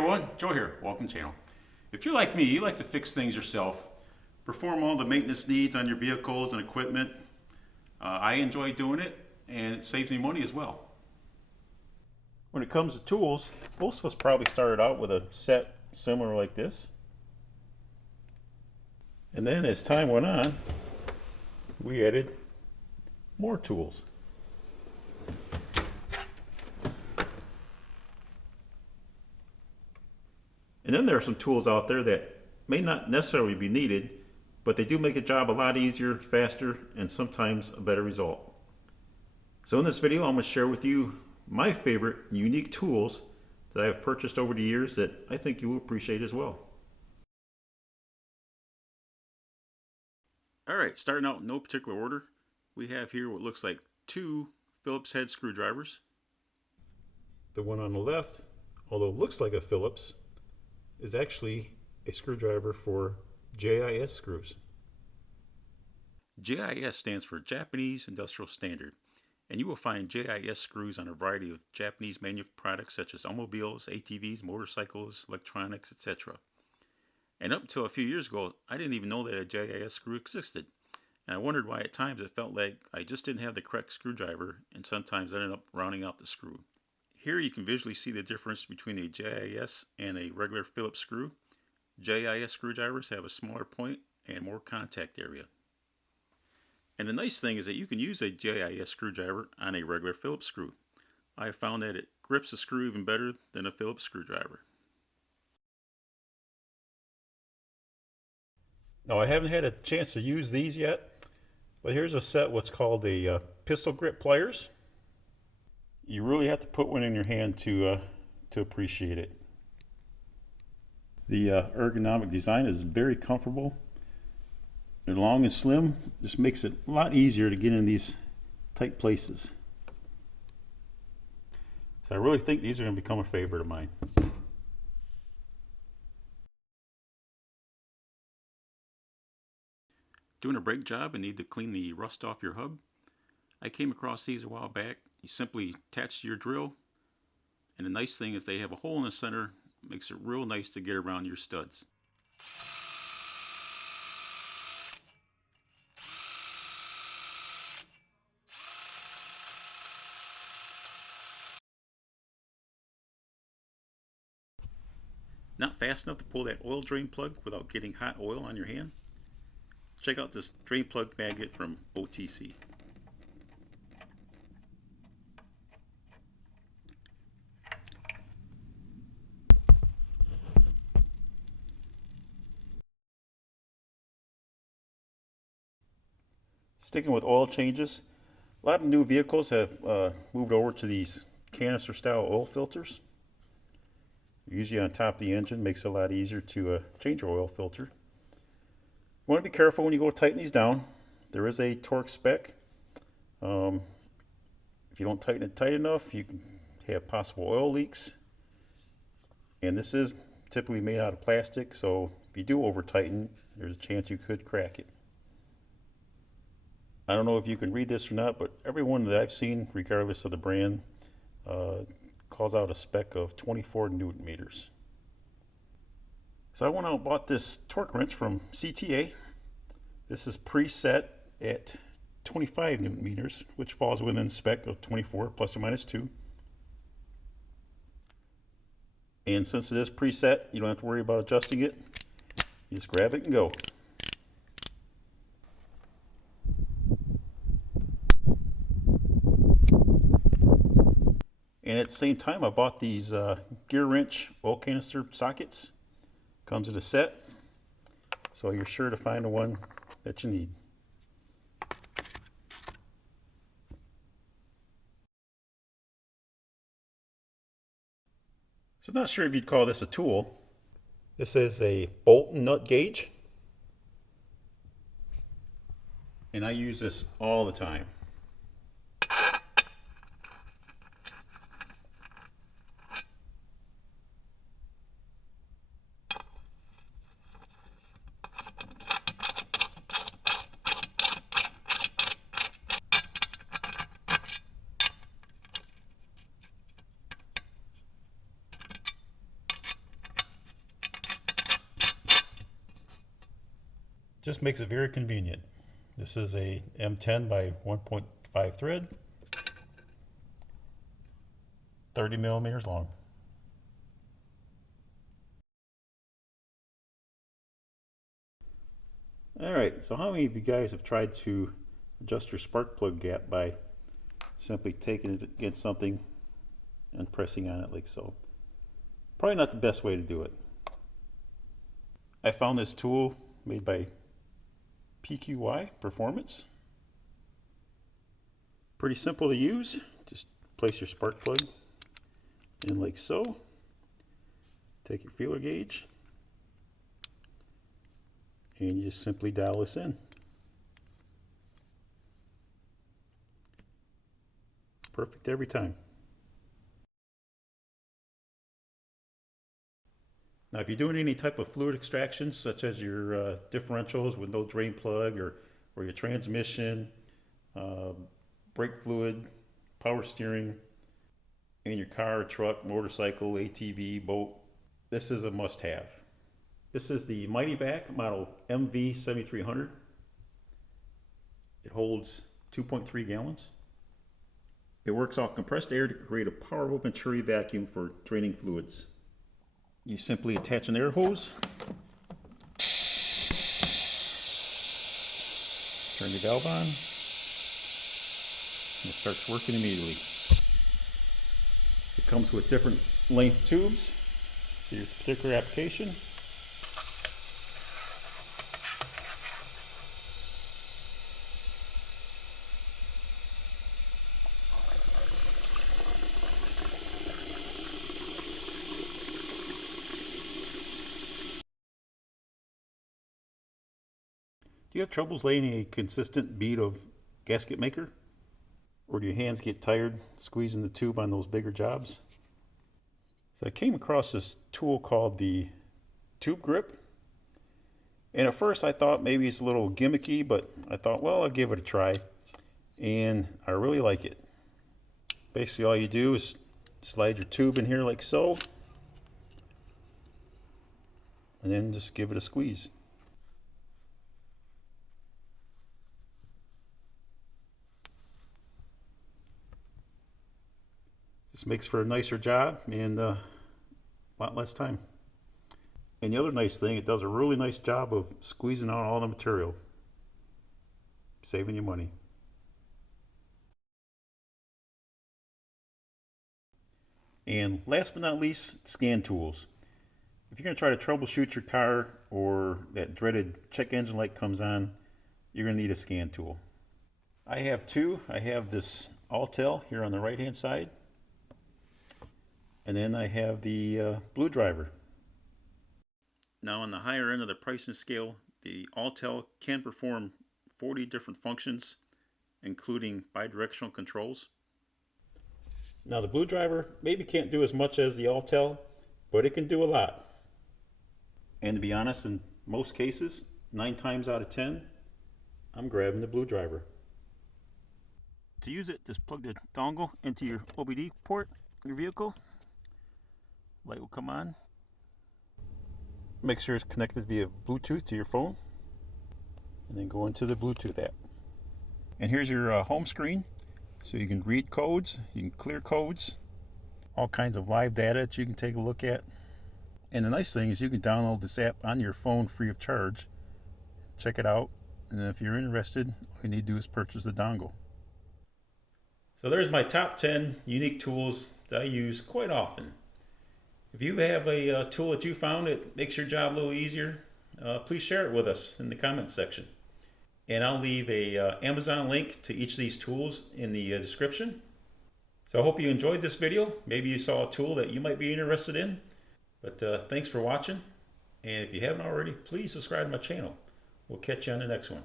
everyone, Joe here. Welcome to the channel. If you're like me, you like to fix things yourself, perform all the maintenance needs on your vehicles and equipment. I enjoy doing it, and it saves me money as well. When it comes to tools, most of us probably started out with a set similar like this. And then as time went on, we added more tools. And then there are some tools out there that may not necessarily be needed, but they do make the job a lot easier, faster, and sometimes a better result. So in this video, I'm going to share with you my favorite unique tools that I have purchased over the years that I think you will appreciate as well. Alright, starting out in no particular order, we have here what looks like two Phillips head screwdrivers. The one on the left, although it looks like a Phillips, is actually a screwdriver for JIS screws. JIS stands for Japanese Industrial Standard, and you will find JIS screws on a variety of Japanese manufactured products such as automobiles, ATVs, motorcycles, electronics, etc. And up until a few years ago, I didn't even know that a JIS screw existed, and I wondered why at times it felt like I just didn't have the correct screwdriver, and sometimes I ended up rounding out the screw. Here you can visually see the difference between a JIS and a regular Phillips screw. JIS screwdrivers have a smaller point and more contact area. And the nice thing is that you can use a JIS screwdriver on a regular Phillips screw. I have found that it grips the screw even better than a Phillips screwdriver. Now I haven't had a chance to use these yet, but here's a set what's called a pistol grip pliers. You really have to put one in your hand to appreciate it. The ergonomic design is very comfortable. They're long and slim. Just makes it a lot easier to get in these tight places. So I really think these are going to become a favorite of mine. Doing a brake job and need to clean the rust off your hub? I came across these a while back. You simply attach to your drill, and the nice thing is they have a hole in the center. Makes it real nice to get around your studs. Not fast enough to pull that oil drain plug without getting hot oil on your hand? Check out this drain plug magnet from OTC. Sticking with oil changes, a lot of new vehicles have moved over to these canister style oil filters. Usually on top of the engine, makes it a lot easier to change your oil filter. You want to be careful when you go tighten these down. There is a torque spec. If you don't tighten it tight enough, you can have possible oil leaks. And this is typically made out of plastic, so if you do over tighten, there's a chance you could crack it. I don't know if you can read this or not, but every one that I've seen, regardless of the brand, calls out a spec of 24 Newton meters. So I went out and bought this torque wrench from CTA. This is preset at 25 Newton meters, which falls within the spec of 24 plus or minus 2. And since it is preset, you don't have to worry about adjusting it. You just grab it and go. And at the same time, I bought these gear wrench oil canister sockets. Comes in a set, so you're sure to find the one that you need. So I'm not sure if you'd call this a tool. This is a bolt and nut gauge, and I use this all the time. Just makes it very convenient. This is a M10 by 1.5 thread, 30 millimeters long. Alright, so how many of you guys have tried to adjust your spark plug gap by simply taking it against something and pressing on it like so? Probably not the best way to do it. I found this tool made by PQY Performance. Pretty simple to use. Just place your spark plug in like so. Take your feeler gauge and you just simply dial this in. Perfect every time. Now if you're doing any type of fluid extraction, such as your differentials with no drain plug, or your transmission, brake fluid, power steering, in your car, truck, motorcycle, ATV, boat, this is a must-have. This is the Mightyvac model MV7300. It holds 2.3 gallons. It works off compressed air to create a powerful Venturi vacuum for draining fluids. You simply attach an air hose, turn the valve on, and it starts working immediately. It comes with different length tubes for your particular application. Do you have troubles laying a consistent bead of gasket maker? Or do your hands get tired squeezing the tube on those bigger jobs? So I came across this tool called the tube grip. And at first I thought maybe it's a little gimmicky, but I thought, well, I'll give it a try. And I really like it. Basically all you do is slide your tube in here like so. And then just give it a squeeze. This makes for a nicer job and a lot less time. And the other nice thing, it does a really nice job of squeezing out all the material, saving you money. And last but not least, scan tools. If you're going to try to troubleshoot your car, or that dreaded check engine light comes on, you're going to need a scan tool. I have two. I have this Altel here on the right hand side. And then I have the blue driver. Now on the higher end of the pricing scale, the Altel can perform 40 different functions, including bidirectional controls. Now the blue driver maybe can't do as much as the Altel, but it can do a lot. And to be honest, in most cases, 9 times out of 10, I'm grabbing the blue driver. To use it, just plug the dongle into your OBD port in your vehicle. Light will come on. Make sure it's connected via Bluetooth to your phone, and then go into the Bluetooth app. And here's your home screen, so you can read codes, you can clear codes, all kinds of live data that you can take a look at. And the nice thing is you can download this app on your phone free of charge, check it out, and if you're interested, all you need to do is purchase the dongle. So there's my top 10 unique tools that I use quite often. If you have a tool that you found that makes your job a little easier, please share it with us in the comments section. And I'll leave a Amazon link to each of these tools in the description. So I hope you enjoyed this video. Maybe you saw a tool that you might be interested in. But thanks for watching. And if you haven't already, please subscribe to my channel. We'll catch you on the next one.